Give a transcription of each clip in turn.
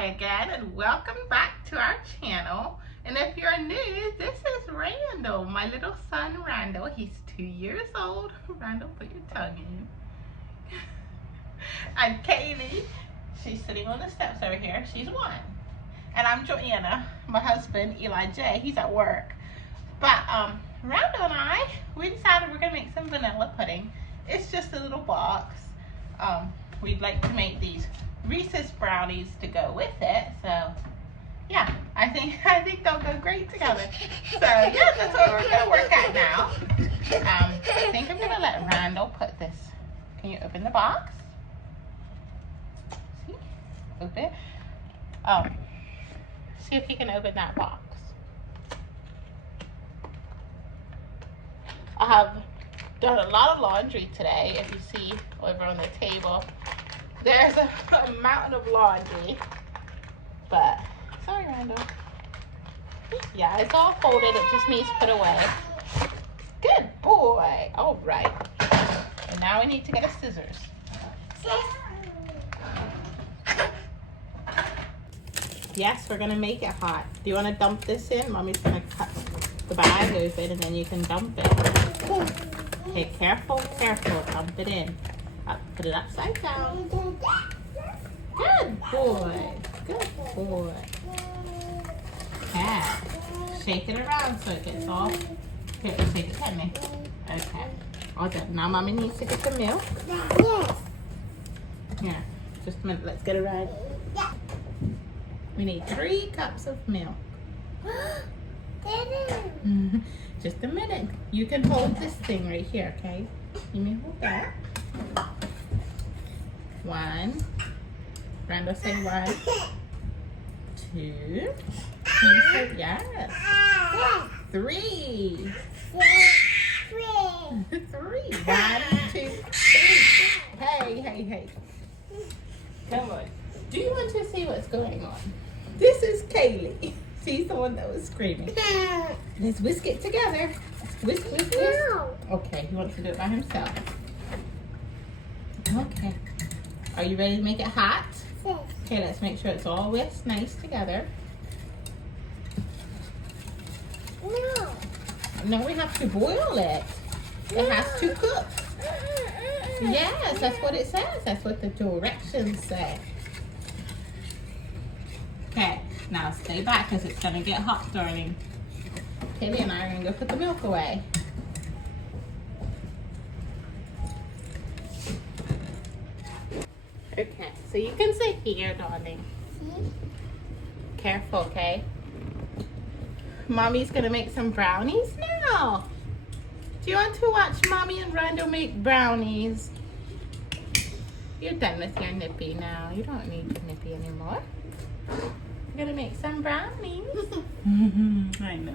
Hi again and welcome back to our channel. And if you're new, this is Randall, my little son Randall. He's 2 years old. Randall, put your tongue in. And Kaylee, she's sitting on the steps over here. She's 1. And I'm Joanna, my husband Eli J. He's at work. But Randall and I, we decided we're gonna make some vanilla pudding. It's just a little box. We'd like to make these Reese's brownies to go with it, so yeah, I think they'll go great together. So yeah, that's what we're gonna work at now. I think I'm gonna let Randall put this. Can you open the box? See, open. See if you can open that box. I have done a lot of laundry today. If you see over on the table, there's a mountain of laundry, but sorry, Randall. Yeah, it's all folded. It just needs put away. Good boy. All right. And now we need to get a scissors. Yes, we're gonna make it hot. Do you want to dump this in? Mommy's gonna cut the bag open, and then you can dump it. Okay, careful, careful. Dump it in. Put it upside down. Good boy. Good boy. Yeah. Shake it around so it gets all. Here, shake it, let me. Okay. All done. Now mommy needs to get the milk. Yes. Here. Just a minute. Let's get it right. We need 3 cups of milk. Just a minute. You can hold this thing right here, okay? You may hold that. 1. Randall say 1. 2. Can you say yes? 3. 3. 1, 2, 3. Hey. Come on. Do you want to see what's going on? This is Kaylee. She's the one that was screaming. Let's whisk it together. Whisk. Okay, he wants to do it by himself. Okay. Are you ready to make it hot? Yes. Okay, let's make sure it's all whisked nice together. No, we have to boil it. It has to cook. Yes, that's what it says. That's what the directions say. Okay, now stay back because it's going to get hot, darling. Kaylee and I are going to go put the milk away. Okay, so you can sit here, darling. Careful, okay? Mommy's going to make some brownies now. Do you want to watch Mommy and Randall make brownies? You're done with your nippy now. You don't need your nippy anymore. We're gonna make some brownies. I know.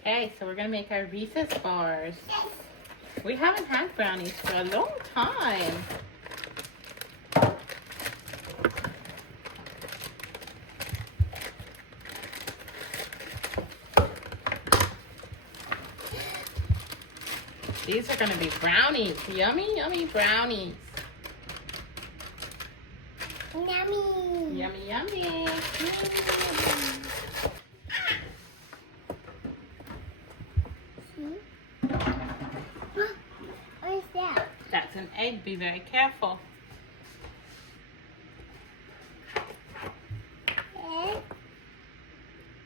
Okay, so we're gonna make our Reese's bars. We haven't had brownies for a long time. These are gonna be brownies. Yummy, yummy brownies. Yummy. Yummy, yummy. What is that? That's an egg. Be very careful.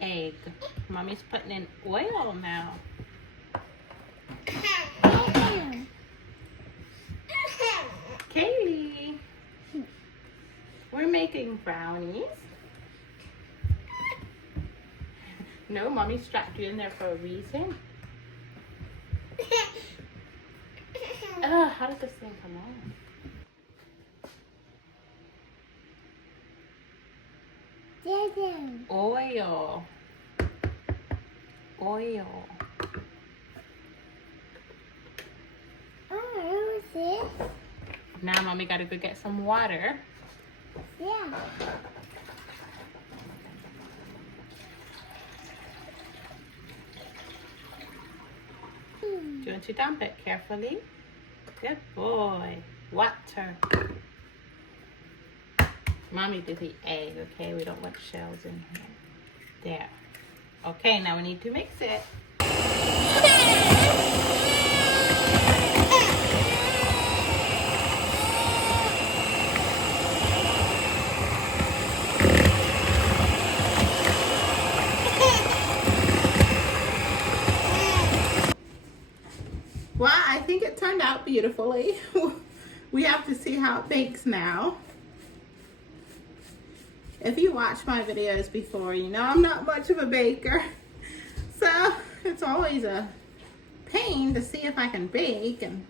Egg. Mommy's putting in oil now. Kaylee, we're making brownies. No, Mommy strapped you in there for a reason. How does this thing come on? Oil. Oil. Oh, what's this? Now Mommy gotta go get some water. Yeah. Going to dump it carefully. Good boy. Water. Mommy did the egg, okay? We don't want shells in here. There. Okay, now we need to mix it. Well, I think it turned out beautifully. We have to see how it bakes now. If you watched my videos before, you know I'm not much of a baker. So it's always a pain to see if I can bake and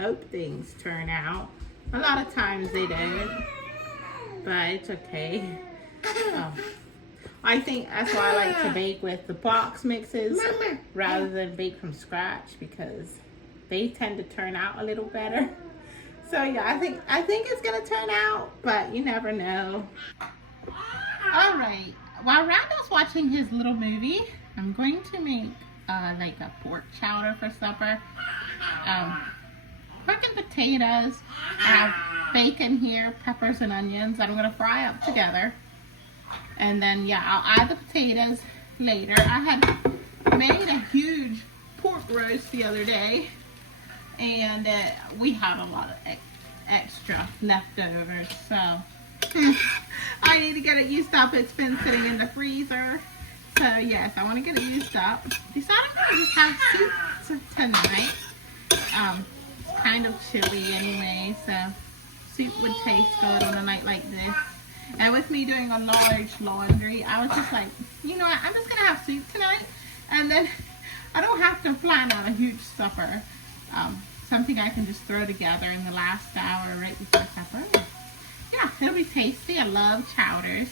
hope things turn out. A lot of times they don't, but it's okay. I think that's why I like to bake with the box mixes rather than bake from scratch, because they tend to turn out a little better. So yeah, I think it's gonna turn out, but you never know. All right, while Randall's watching his little movie, I'm going to make like a pork chowder for supper. Pork and potatoes. I have bacon here, peppers and onions that I'm gonna fry up together. And then yeah, I'll add the potatoes later. I had made a huge pork roast the other day, and we had a lot of extra leftovers, so I need to get it used up. It's been sitting in the freezer, so yes, I want to get it used up. Decided to just have soup tonight. Kind of chilly anyway, so soup would taste good on a night like this. And with me doing a large laundry, I was just like, you know what, I'm just gonna have soup tonight, and then I don't have to plan out a huge supper. Something I can just throw together in the last hour right before supper. Yeah, it'll be tasty. I love chowders.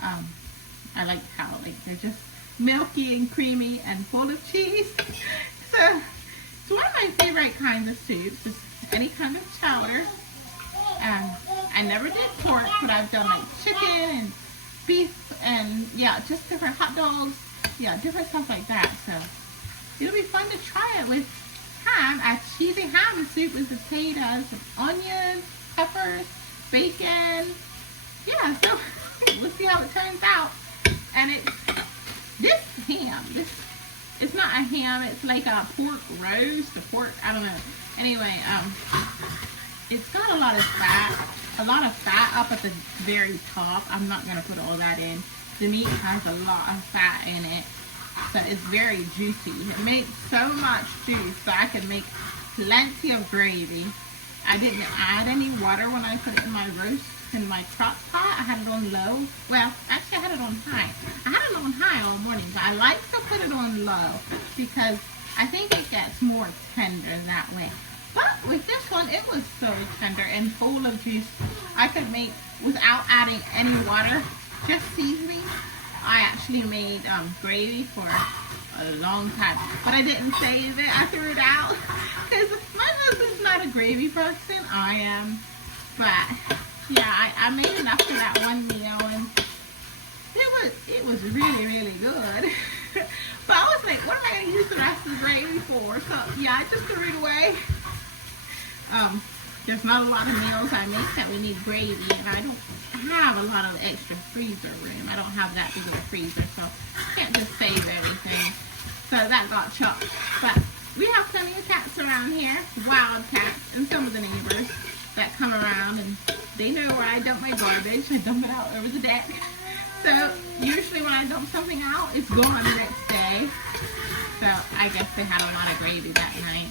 I like how they're just milky and creamy and full of cheese. So it's one of my favorite kinds of soups, just any kind of chowder. I never did pork, but I've done like chicken and beef and yeah, just different hot dogs. Yeah, different stuff like that. So it'll be fun to try it with ham, a cheesy ham soup with potatoes, onions, peppers, bacon. Yeah, so we'll see how it turns out. And this ham, it's not a ham, it's like a pork roast, I don't know. Anyway, it's got a lot of fat up at the very top. I'm not gonna put all that in. The meat has a lot of fat in it, so it's very juicy. It makes so much juice that I can make plenty of gravy. I didn't add any water when I put it in my roast in my crock pot. I had it on low. Well, actually I had it on high. I had it on high all morning, but I like to put it on low because I think it gets more tender that way. But with this one, it was so tender and full of juice. I could make, without adding any water, just seasoning. I actually made gravy for a long time, but I didn't save it. I threw it out because my husband's not a gravy person. I am, but yeah, I made enough for that one meal, and it was really, really good. But I was like, what am I going to use the rest of the gravy for? So yeah, I just threw it away. There's not a lot of meals I make that we need gravy, and I don't have a lot of extra freezer room. I don't have that big of a freezer, so I can't just save everything. So that got chopped. But we have plenty of cats around here, wild cats, and some of the neighbors that come around, and they know where I dump my garbage. I dump it out over the deck. So usually when I dump something out, it's gone the next day. So I guess they had a lot of gravy that night.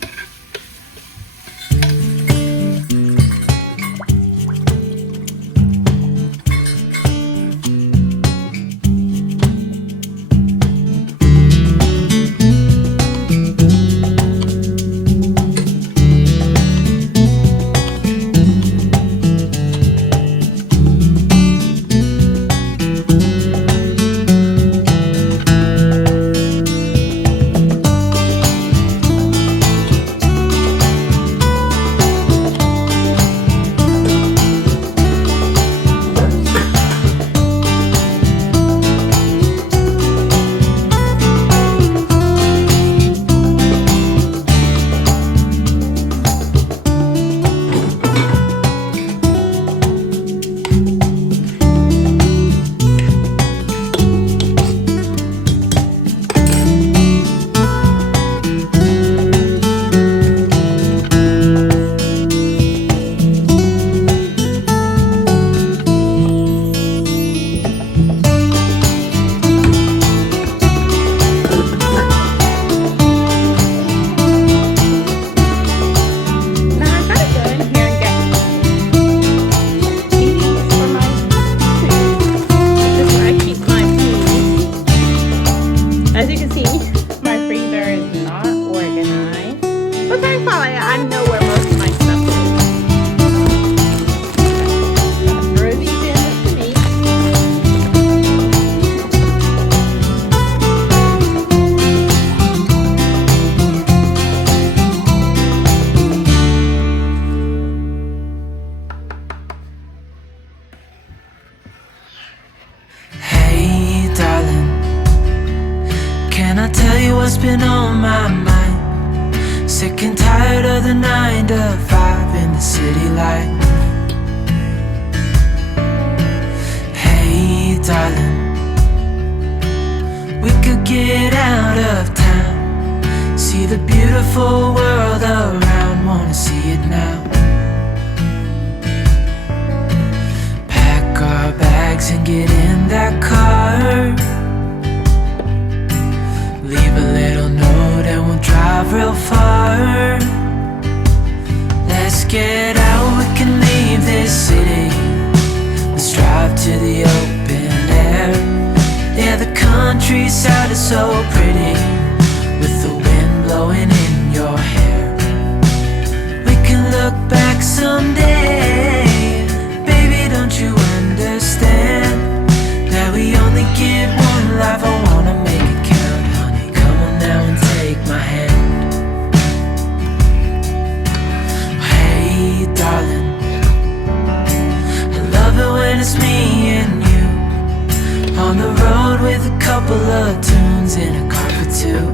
tell you what's been on my mind. Sick and tired of the 9 to 5 in the city light. Hey darling, we could get out of town, see the beautiful world around, wanna see it now. Pack our bags and get in that car, leave a little note and we'll drive real far. Let's get out, we can leave this city. Let's drive to the open air. Yeah, the countryside is so pretty, with the wind blowing in your hair. We can look back someday. Baby, don't you understand that we only get one life? I wanna make it count, honey. Come on now and take my hand. Hey darling, I love it when it's me and you, on the road with a couple of tunes in a car for two.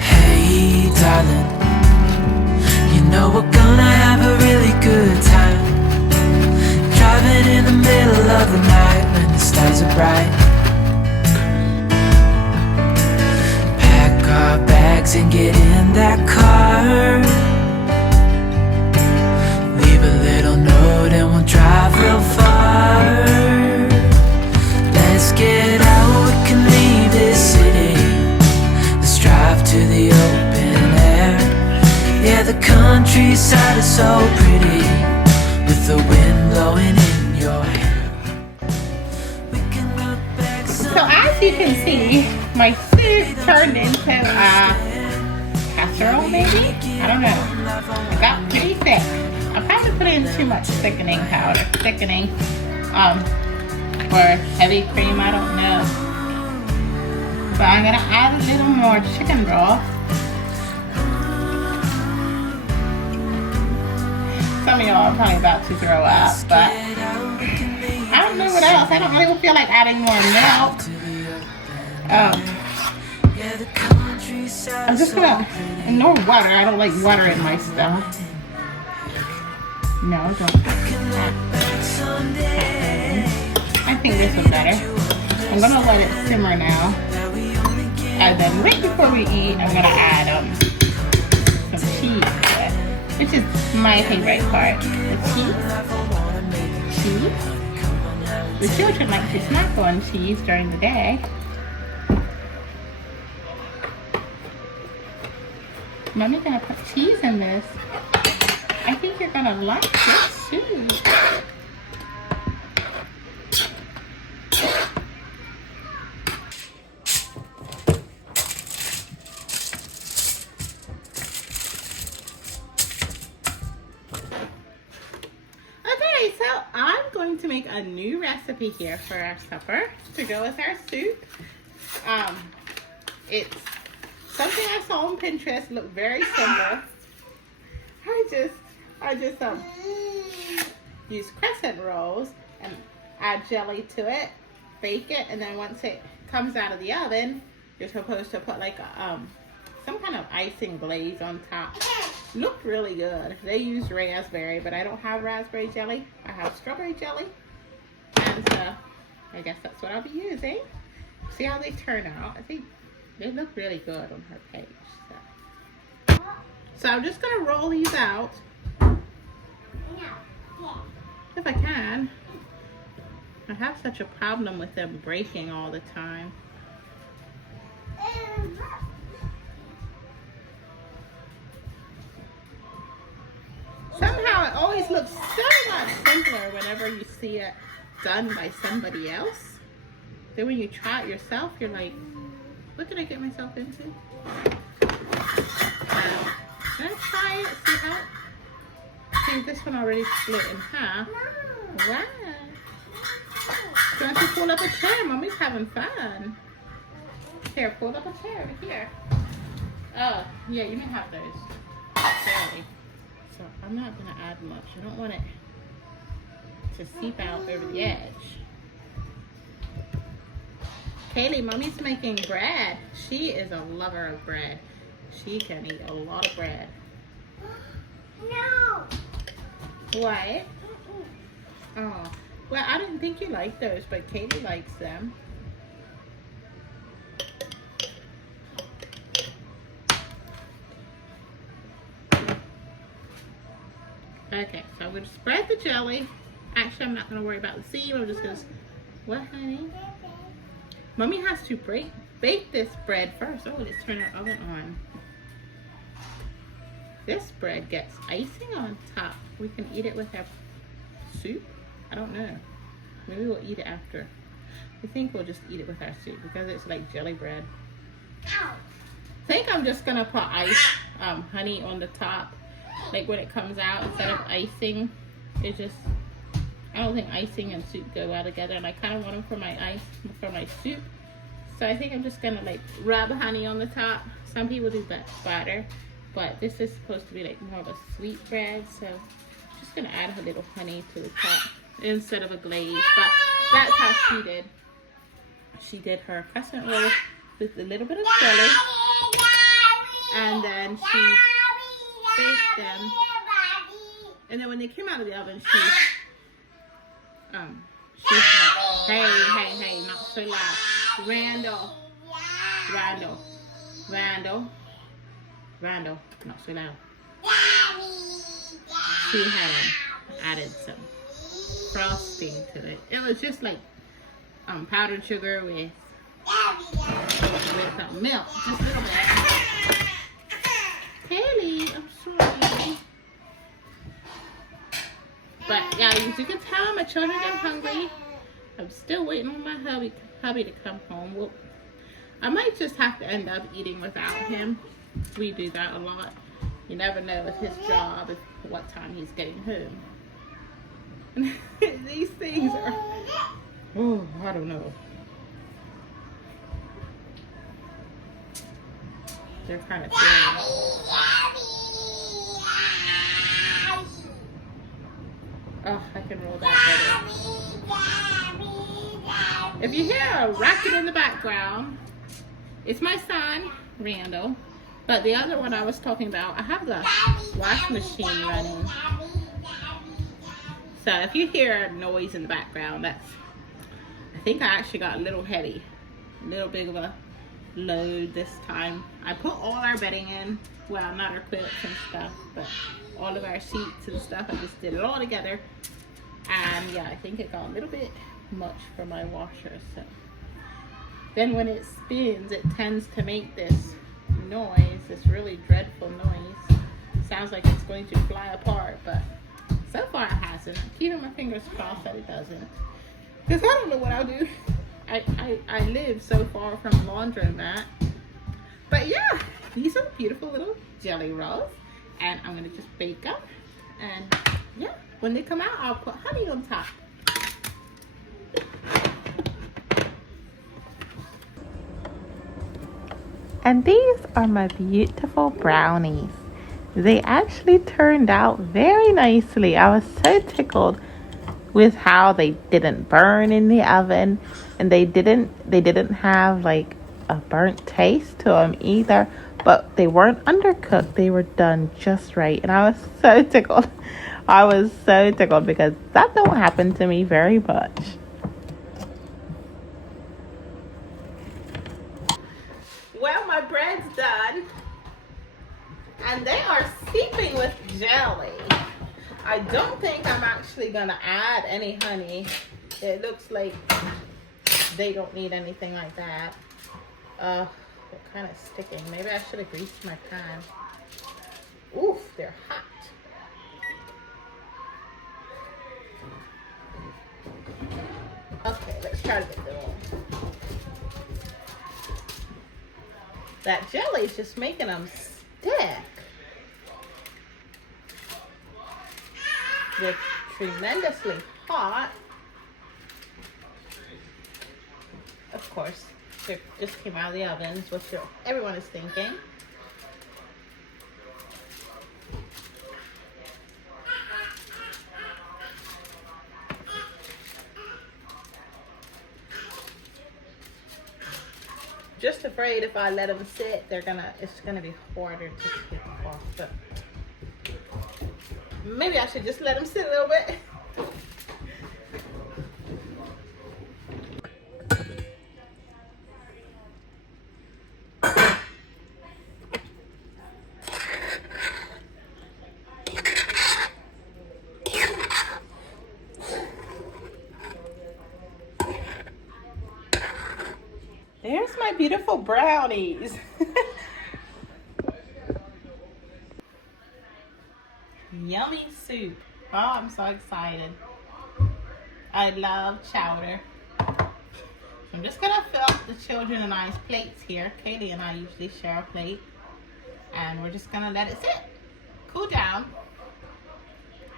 Hey darling, you know we're gonna have a really good time, driving in the middle of the night when the stars are bright. Pack our bags and get in that car, leave a little note and we'll drive real far. Let's get out, we can leave this city. Let's drive to the open air. Yeah, the countryside is so pretty, with the wind blowing in your hair. We can look back So as you can see, my soup turned into a casserole maybe? I don't know. It got pretty thick. I probably put in too much thickening powder. Or heavy cream, I don't know. But I'm gonna add a little more chicken broth. Some of y'all are probably about to throw up, but I don't know what else. I don't really feel like adding more milk. I'm just gonna, no water. I don't like water in my stuff. No, I don't. I think this is better. I'm gonna let it simmer now. And then right before we eat, I'm gonna add some cheese to it, which is my favorite part. The cheese. The children like to snack on cheese during the day. Mommy's gonna put cheese in this. I think you're gonna like this too. Okay, so I'm going to make a new recipe here for our supper to go with our soup. It's something I saw on Pinterest, looked very simple. I just use crescent rolls and add jelly to it, bake it, and then once it comes out of the oven, you're supposed to put like some kind of icing glaze on top. Looked really good. They used raspberry, but I don't have raspberry jelly. I have strawberry jelly, and so I guess that's what I'll be using. See how they turn out. I think they look really good on her page. So I'm just gonna roll these out. If I can. I have such a problem with them breaking all the time. Somehow it always looks so much simpler whenever you see it done by somebody else. Then when you try it yourself, you're like, what did I get myself into? Let's try it, see how. See, this one already split in half. Wow. Trying to pull up a chair. Mommy's having fun. Here, pull up a chair over here. Oh, yeah, you can have those. Jelly. So I'm not going to add much. I don't want it to seep out over the edge. Kaylee, Mommy's making bread. She is a lover of bread. She can eat a lot of bread. No. What? Oh, well, I didn't think you liked those, but Kaylee likes them. Okay, so I'm going to spread the jelly. Actually, I'm not going to worry about the seam. I'm just going to... What, honey? Mommy has to bake this bread first. Oh, let's turn our oven on. This bread gets icing on top. We can eat it with our soup. I don't know. Maybe we'll eat it after. I think we'll just eat it with our soup because it's like jelly bread. I think I'm just going to put honey on the top. Like when it comes out, instead of icing, it's just, I don't think icing and soup go well together, and I kind of want them for my soup. So I think I'm just gonna like rub honey on the top. Some people do that batter, but this is supposed to be like more of a sweet bread, so I'm just gonna add a little honey to the top instead of a glaze. But that's how she did. She did her crescent rolls with a little bit of jelly, and then she baked them, and then when they came out of the oven, she said, hey, not so loud. Randall, not so loud. She had added some frosting to it. It was just like powdered sugar with milk, just a little bit. Haley, I'm sorry. But yeah, as you can tell, my children are hungry. I'm still waiting on my hubby to come home. Well, I might just have to end up eating without him. We do that a lot. You never know with his job what time he's getting home. These things are, oh, I don't know. They're kind of thin. Oh, I can roll that better. If you hear a racket in the background, it's my son, Randall. But the other one I was talking about, I have the wash machine running. So if you hear noise in the background, that's, I think I actually got a little heavy, a little big of a load this time. I put all our bedding in, well, not our quilts and stuff, but all of our sheets and stuff. I just did it all together, and yeah, I think it got a little bit much for my washer. So then when it spins, it tends to make this noise, this really dreadful noise. Sounds like it's going to fly apart, but so far it hasn't. I'm keeping my fingers crossed that it doesn't, because I don't know what I'll do. I live so far from laundromat. But yeah, these are beautiful little jelly rolls, and I'm gonna just bake them, and yeah, when they come out, I'll put honey on top. And these are my beautiful brownies. They actually turned out very nicely. I was so tickled with how they didn't burn in the oven, and they didn't have like a burnt taste to them either, but they weren't undercooked. They were done just right, and I was so tickled. I was so tickled because that don't happen to me very much. Well, my bread's done, and they are seeping with jelly. I don't think I'm actually gonna add any honey. It looks like they don't need anything like that. They're kind of sticking. Maybe I should have greased my pan. Oof, they're hot. Okay, let's try to get them on. That jelly's just making them stick. They're tremendously hot. Of course, they just came out of the ovens, which everyone is thinking. Just afraid if I let them sit, it's gonna be harder to take off. But maybe I should just let them sit a little bit. There's my beautiful brownies. Yummy soup. Oh, I'm so excited. I love chowder. I'm just gonna fill up the children and I's plates here. Katie and I usually share a plate. And we're just gonna let it sit, cool down.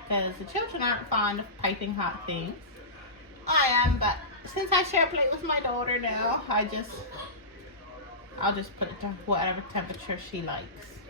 Because the children aren't fond of piping hot things. I am, but since I share a plate with my daughter now, I'll just put it to whatever temperature she likes.